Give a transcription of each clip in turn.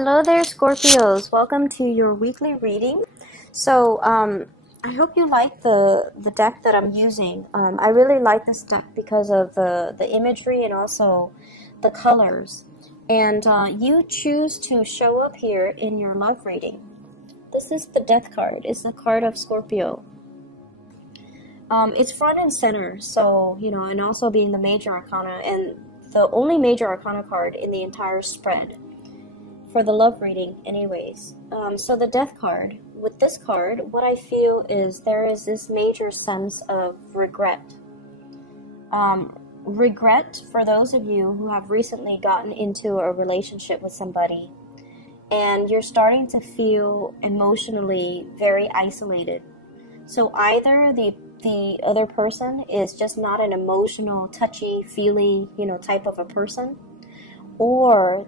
Hello there, Scorpios. Welcome to your weekly reading. So, I hope you like the deck that I'm using. I really like this deck because of the imagery and also the colors. And you choose to show up here in your love reading. This is the Death card. It's the card of Scorpio. It's front and center, so, and also being the major arcana and the only major arcana card in the entire spread for the love reading anyways. So the Death card, with this card, what I feel is there is this major sense of regret. Regret for those of you who have recently gotten into a relationship with somebody and you're starting to feel emotionally very isolated. So either the other person is just not an emotional, touchy-feely, type of a person, or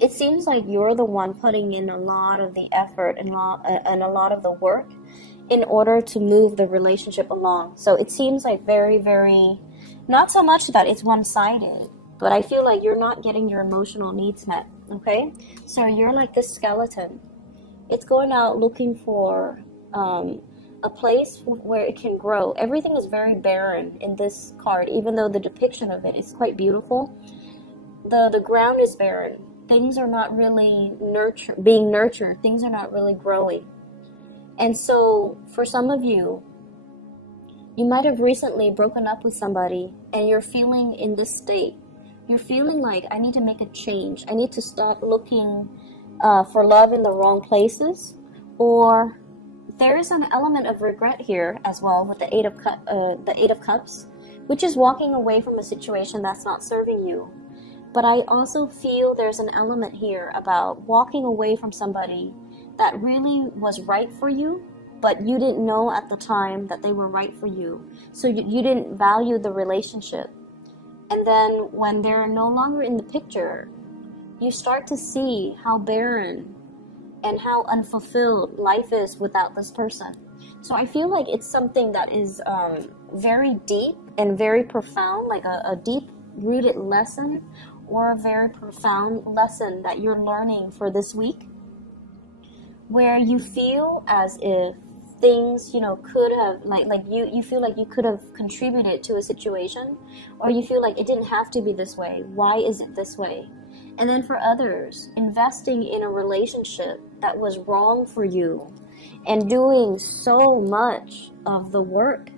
it seems like you're the one putting in a lot of the effort and a lot of the work in order to move the relationship along. So it seems like very, very, not so much that it's one-sided, but I feel like you're not getting your emotional needs met, okay? So you're like this skeleton. It's going out looking for a place where it can grow. Everything is very barren in this card, even though the depiction of it is quite beautiful. The ground is barren. Things are not really being nurtured. Things are not really growing. And so, for some of you, you might have recently broken up with somebody and you're feeling in this state. You're feeling like, I need to make a change. I need to stop looking for love in the wrong places. Or there is an element of regret here as well with the Eight of Cups, which is walking away from a situation that's not serving you. But I also feel there's an element here about walking away from somebody that really was right for you, but you didn't know at the time that they were right for you. So you didn't value the relationship. And then when they're no longer in the picture, you start to see how barren and how unfulfilled life is without this person. So I feel like it's something that is very deep and very profound, like a deep-rooted lesson, or a very profound lesson that you're learning for this week, where you feel as if things, could have, you feel like you could have contributed to a situation, or you feel like it didn't have to be this way. Why is it this way? And then for others, investing in a relationship that was wrong for you and doing so much of the work.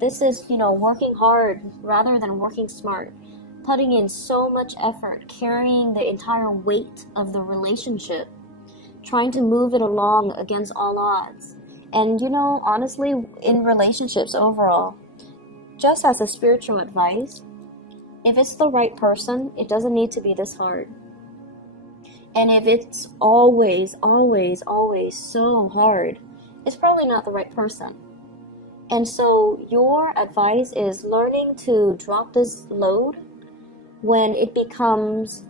This is, working hard rather than working smart. Putting in so much effort, carrying the entire weight of the relationship, trying to move it along against all odds. And honestly, in relationships overall, just as a spiritual advice, if it's the right person, it doesn't need to be this hard. And if it's always, always, always so hard, it's probably not the right person. And so your advice is learning to drop this load when it becomes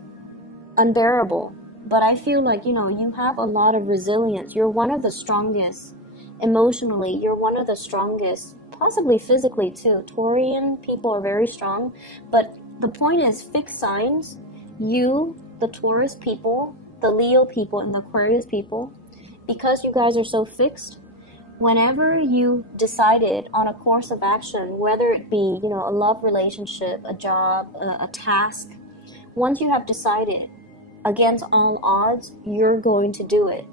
unbearable. But I feel like, you have a lot of resilience. You're one of the strongest emotionally. You're one of the strongest, possibly physically too. Taurian people are very strong. But the point is, fixed signs, you, the Taurus people, the Leo people, and the Aquarius people, because you guys are so fixed, whenever you decided on a course of action, whether it be, a love relationship, a job, a task, once you have decided against all odds, you're going to do it.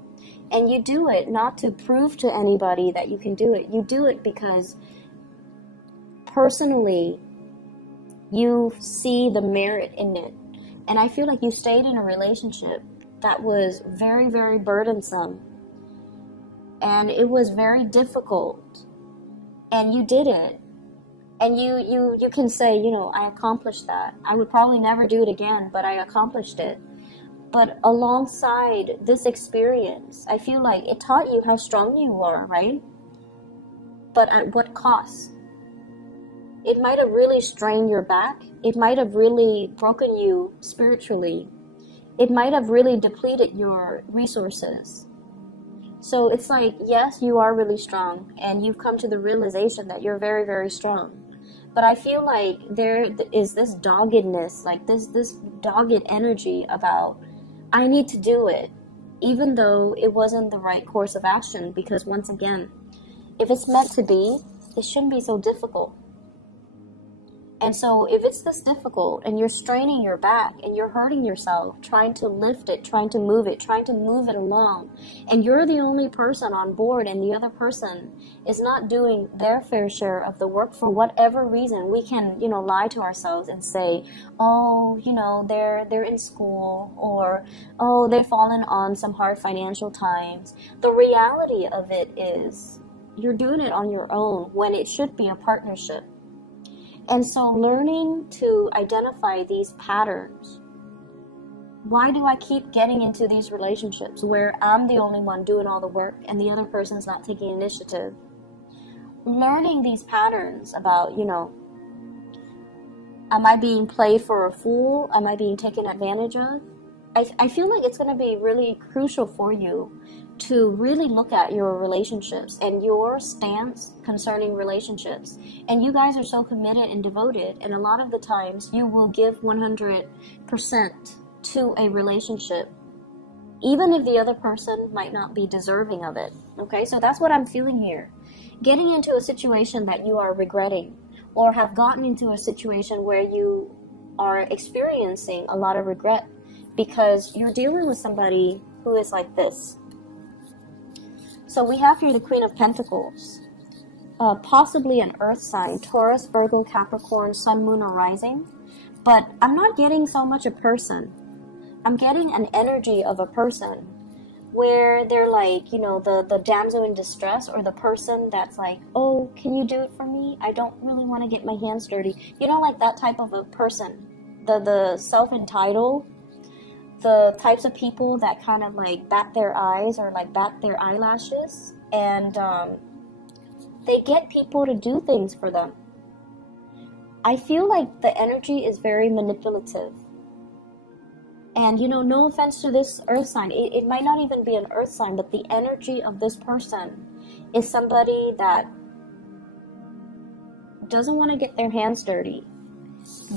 And you do it not to prove to anybody that you can do it. You do it because personally, you see the merit in it. And I feel like you stayed in a relationship that was very, very burdensome. And it was very difficult, and you did it, and you can say, I accomplished that. I would probably never do it again, but I accomplished it. But alongside this experience, I feel like it taught you how strong you are, right? But at what cost? It might have really strained your back. It might have really broken you spiritually. It might have really depleted your resources. So it's like, yes, you are really strong, and you've come to the realization that you're very, very strong. But I feel like there is this doggedness, like this dogged energy about I need to do it, even though it wasn't the right course of action, because once again, if it's meant to be, it shouldn't be so difficult. And so if it's this difficult and you're straining your back and you're hurting yourself, trying to lift it, trying to move it along, and you're the only person on board and the other person is not doing their fair share of the work for whatever reason, we can, lie to ourselves and say, oh, they're in school, or, oh, they've fallen on some hard financial times. The reality of it is you're doing it on your own when it should be a partnership. And so learning to identify these patterns. Why do I keep getting into these relationships where I'm the only one doing all the work and the other person's not taking initiative? Learning these patterns about, am I being played for a fool? Am I being taken advantage of? I feel like it's going to be really crucial for you to really look at your relationships and your stance concerning relationships. And you guys are so committed and devoted, and a lot of the times you will give 100% to a relationship, even if the other person might not be deserving of it. Okay, so that's what I'm feeling here. Getting into a situation that you are regretting, or have gotten into a situation where you are experiencing a lot of regret because you're dealing with somebody who is like this. So we have here the Queen of Pentacles, possibly an earth sign, Taurus, Virgo, Capricorn, Sun, Moon, or Rising. But I'm not getting so much a person. I'm getting an energy of a person where they're like, the damsel in distress, or the person that's like, oh, can you do it for me? I don't really want to get my hands dirty. Like that type of a person. The self-entitled, the types of people that kind of like bat their eyes or like bat their eyelashes, and they get people to do things for them. I feel like the energy is very manipulative. And no offense to this earth sign, it might not even be an earth sign, but the energy of this person is somebody that doesn't want to get their hands dirty.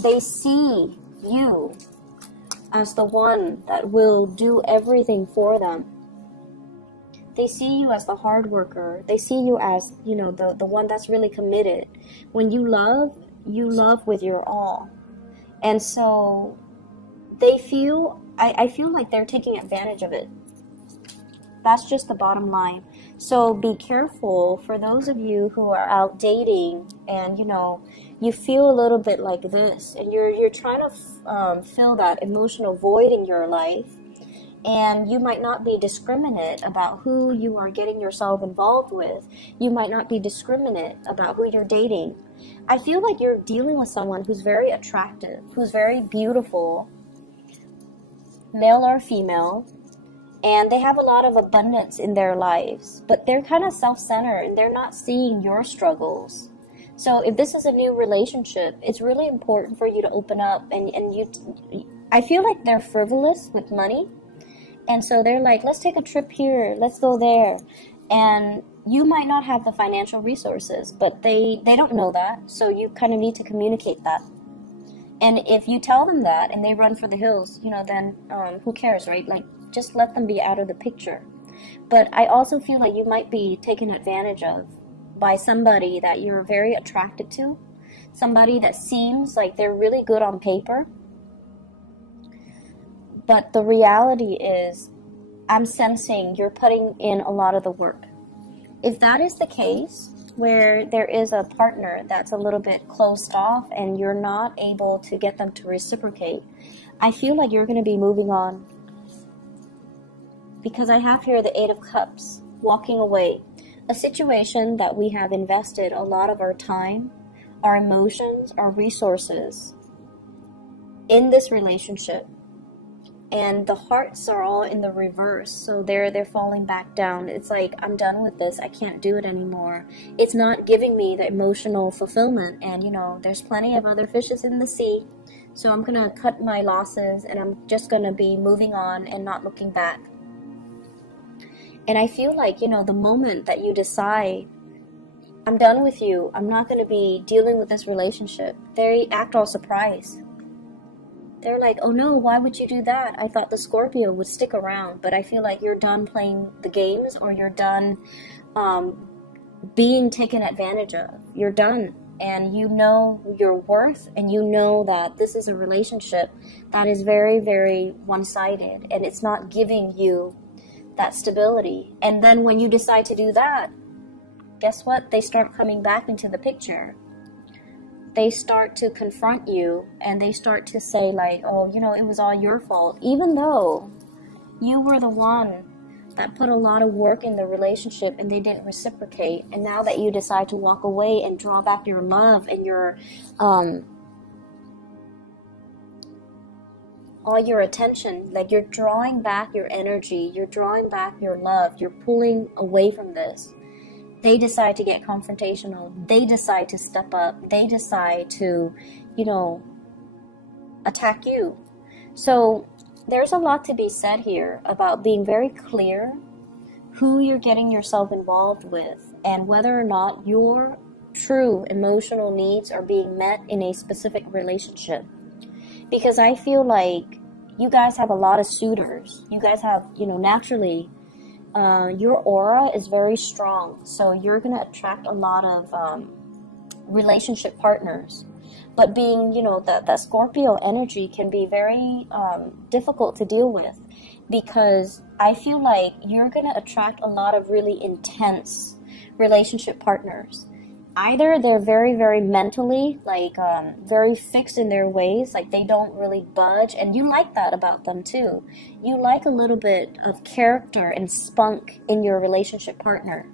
They see you as the one that will do everything for them. They see you as the hard worker. They see you as, the one that's really committed. When you love with your all. And so they feel, I feel like they're taking advantage of it. That's just the bottom line. So be careful for those of you who are out dating and, you feel a little bit like this, and you're trying to fill that emotional void in your life, and you might not be discriminate about who you are getting yourself involved with. You might not be discriminate about who you're dating. I feel like you're dealing with someone who's very attractive, who's very beautiful, male or female, and they have a lot of abundance in their lives, but they're kind of self-centered and they're not seeing your struggles. So if this is a new relationship, it's really important for you to open up, and I feel like they're frivolous with money. And so they're like, let's take a trip here, let's go there. And you might not have the financial resources, but they don't know that. So you kind of need to communicate that. And if you tell them that and they run for the hills, then who cares, right? Like, just let them be out of the picture. But I also feel like you might be taken advantage of by somebody that you're very attracted to, somebody that seems like they're really good on paper. But the reality is, I'm sensing you're putting in a lot of the work. If that is the case, where there is a partner that's a little bit closed off and you're not able to get them to reciprocate, I feel like you're going to be moving on. Because I have here the Eight of Cups, walking away. A situation that we have invested a lot of our time, our emotions, our resources in this relationship. And the hearts are all in the reverse, so they're falling back down. It's like, I'm done with this, I can't do it anymore. It's not giving me the emotional fulfillment, and there's plenty of other fishes in the sea. So I'm gonna cut my losses, and I'm just gonna be moving on and not looking back. And I feel like, the moment that you decide, I'm done with you, I'm not gonna be dealing with this relationship, they act all surprised. They're like, oh no, why would you do that? I thought the Scorpio would stick around, but I feel like you're done playing the games, or you're done being taken advantage of. You're done, and you know your worth, and you know that this is a relationship that is very, very one-sided, and it's not giving you that stability. And then when you decide to do that, guess what? They start coming back into the picture. They start to confront you, and they start to say like, oh, you know, it was all your fault, even though you were the one that put a lot of work in the relationship and they didn't reciprocate. And now that you decide to walk away and draw back your love and your all your attention, like you're drawing back your energy, you're drawing back your love, you're pulling away from this. They decide to get confrontational. They decide to step up. They decide to, you know, attack you. So there's a lot to be said here about being very clear who you're getting yourself involved with, and whether or not your true emotional needs are being met in a specific relationship. Because I feel like you guys have a lot of suitors. You guys have, you know, naturally, your aura is very strong, so you're going to attract a lot of relationship partners. But being, you know, that Scorpio energy can be very difficult to deal with, because I feel like you're going to attract a lot of really intense relationship partners. Either they're very, very mentally, like, very fixed in their ways, like they don't really budge, and you like that about them too. You like a little bit of character and spunk in your relationship partner.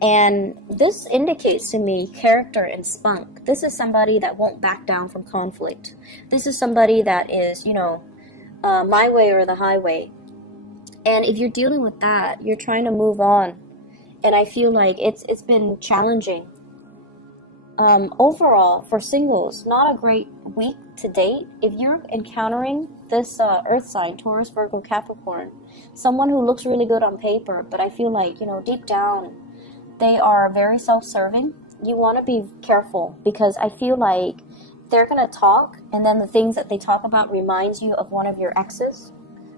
And this indicates to me character and spunk. This is somebody that won't back down from conflict. This is somebody that is, you know, my way or the highway. And if you're dealing with that, you're trying to move on. And I feel like it's been challenging. Overall, for singles, not a great week to date. If you're encountering this earth sign, Taurus, Virgo, Capricorn, someone who looks really good on paper, but I feel like, you know, deep down, they are very self-serving. You want to be careful, because I feel like they're going to talk, and then the things that they talk about reminds you of one of your exes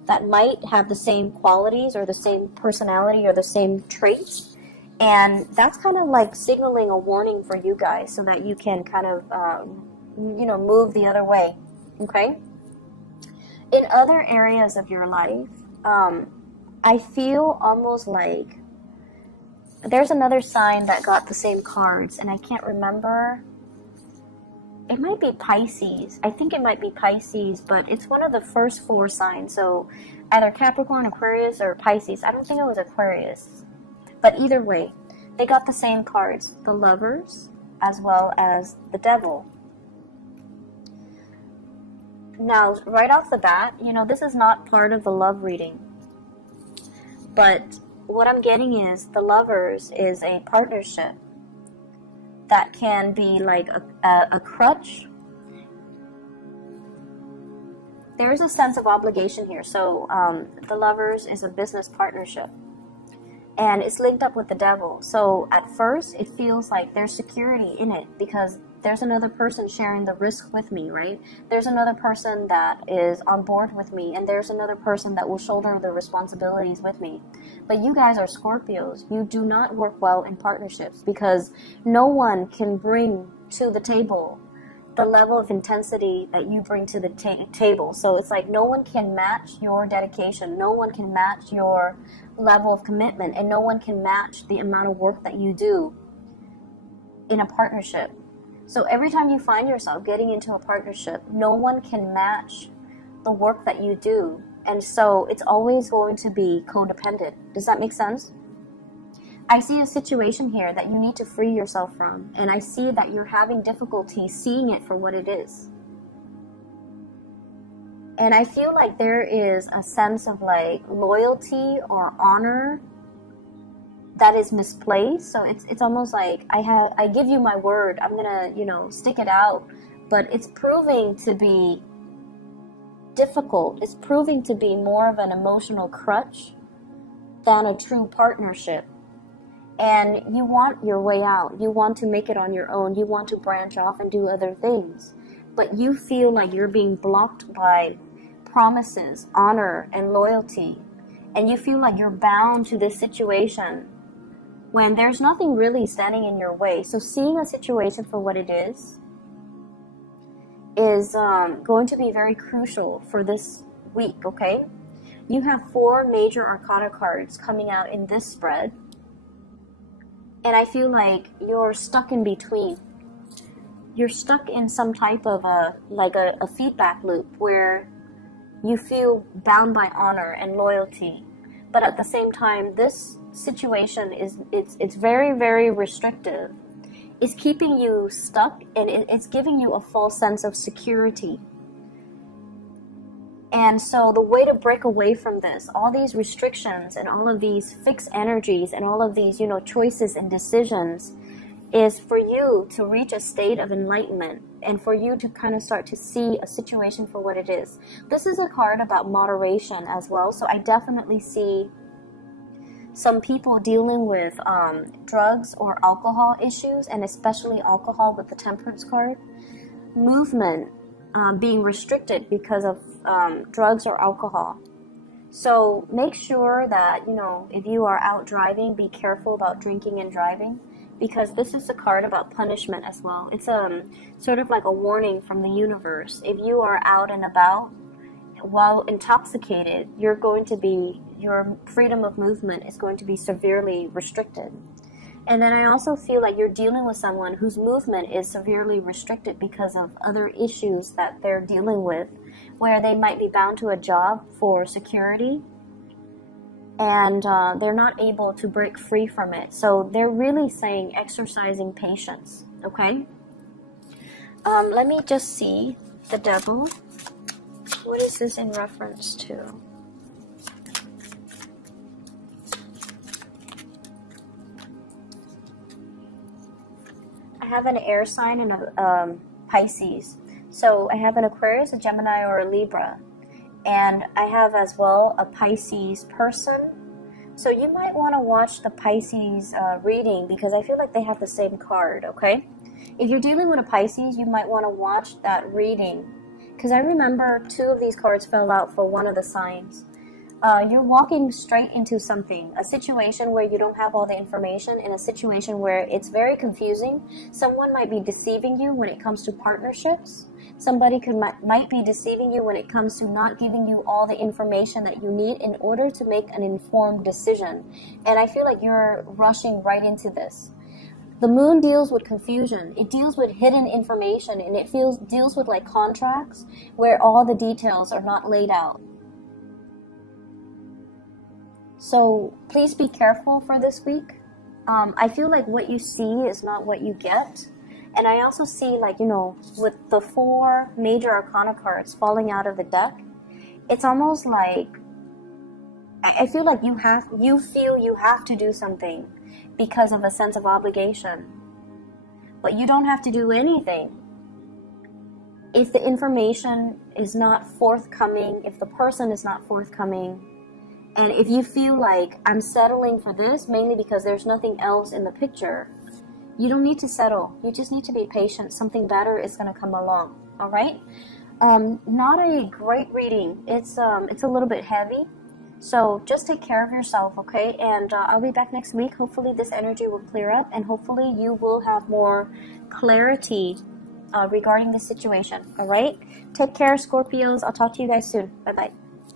that might have the same qualities or the same personality or the same traits. And that's kind of like signaling a warning for you guys, so that you can kind of, you know, move the other way, okay? In other areas of your life, I feel almost like there's another sign that got the same cards, and I can't remember. It might be Pisces. I think it might be Pisces, but it's one of the first 4 signs. So either Capricorn, Aquarius, or Pisces. I don't think it was Aquarius. But either way, they got the same cards, the Lovers as well as the Devil. Now, right off the bat, you know, this is not part of the love reading. But what I'm getting is the Lovers is a partnership that can be like a crutch. There's a sense of obligation here. So the Lovers is a business partnership. And it's linked up with the Devil. So at first, it feels like there's security in it, because there's another person sharing the risk with me, right? There's another person that is on board with me, and there's another person that will shoulder the responsibilities with me. But you guys are Scorpios. You do not work well in partnerships, because no one can bring to the table the level of intensity that you bring to the table. So it's like no one can match your dedication. No one can match your level of commitment, and no one can match the amount of work that you do in a partnership. So every time you find yourself getting into a partnership, no one can match the work that you do. And so it's always going to be codependent. Does that make sense? I see a situation here that you need to free yourself from, and I see that you're having difficulty seeing it for what it is. And I feel like there is a sense of like loyalty or honor that is misplaced. So it's almost like I give you my word, I'm gonna, you know, stick it out, but it's proving to be difficult. It's proving to be more of an emotional crutch than a true partnership. And you want your way out. You want to make it on your own. You want to branch off and do other things. but you feel like you're being blocked by promises, honor, and loyalty. And you feel like you're bound to this situation when there's nothing really standing in your way. So seeing a situation for what it is going to be very crucial for this week, okay? You have 4 major arcana cards coming out in this spread. And I feel like you're stuck in between. You're stuck in some type of a feedback loop where you feel bound by honor and loyalty. But at the same time, this situation it's very, very restrictive. It's keeping you stuck, and it's giving you a false sense of security. And so the way to break away from this, all these restrictions and all of these fixed energies and all of these, choices and decisions, is for you to reach a state of enlightenment and for you to kind of start to see a situation for what it is. This is a card about moderation as well. So I definitely see some people dealing with drugs or alcohol issues, and especially alcohol with the Temperance card. Movement being restricted because of drugs or alcohol. So make sure that, if you are out driving, be careful about drinking and driving, because this is a card about punishment as well. It's sort of like a warning from the universe. If you are out and about while intoxicated, your freedom of movement is going to be severely restricted. And then I also feel like you're dealing with someone whose movement is severely restricted because of other issues that they're dealing with, where they might be bound to a job for security, and they're not able to break free from it. So they're really saying exercising patience, okay? Let me just see the Devil. What is this in reference to? I have an air sign and a Pisces. So I have an Aquarius, a Gemini, or a Libra. And I have as well a Pisces person. So you might want to watch the Pisces reading, because I feel like they have the same card, okay? If you're dealing with a Pisces, you might want to watch that reading, because I remember 2 of these cards fell out for one of the signs. You're walking straight into something, a situation where you don't have all the information, in a situation where it's very confusing. Someone might be deceiving you when it comes to partnerships. Somebody might be deceiving you when it comes to not giving you all the information that you need in order to make an informed decision. And I feel like you're rushing right into this. The moon deals with confusion. It deals with hidden information, and it deals with like contracts where all the details are not laid out. So please be careful for this week. I feel like what you see is not what you get. And I also see, like, with the 4 major arcana cards falling out of the deck, it's almost like, I feel like you feel you have to do something because of a sense of obligation. But you don't have to do anything. If the information is not forthcoming, if the person is not forthcoming, and if you feel like I'm settling for this mainly because there's nothing else in the picture, you don't need to settle. You just need to be patient. Something better is going to come along. All right? Not a great reading. It's a little bit heavy. So just take care of yourself, okay? And I'll be back next week. Hopefully this energy will clear up, and hopefully you will have more clarity regarding the situation. All right? Take care, Scorpios. I'll talk to you guys soon. Bye-bye.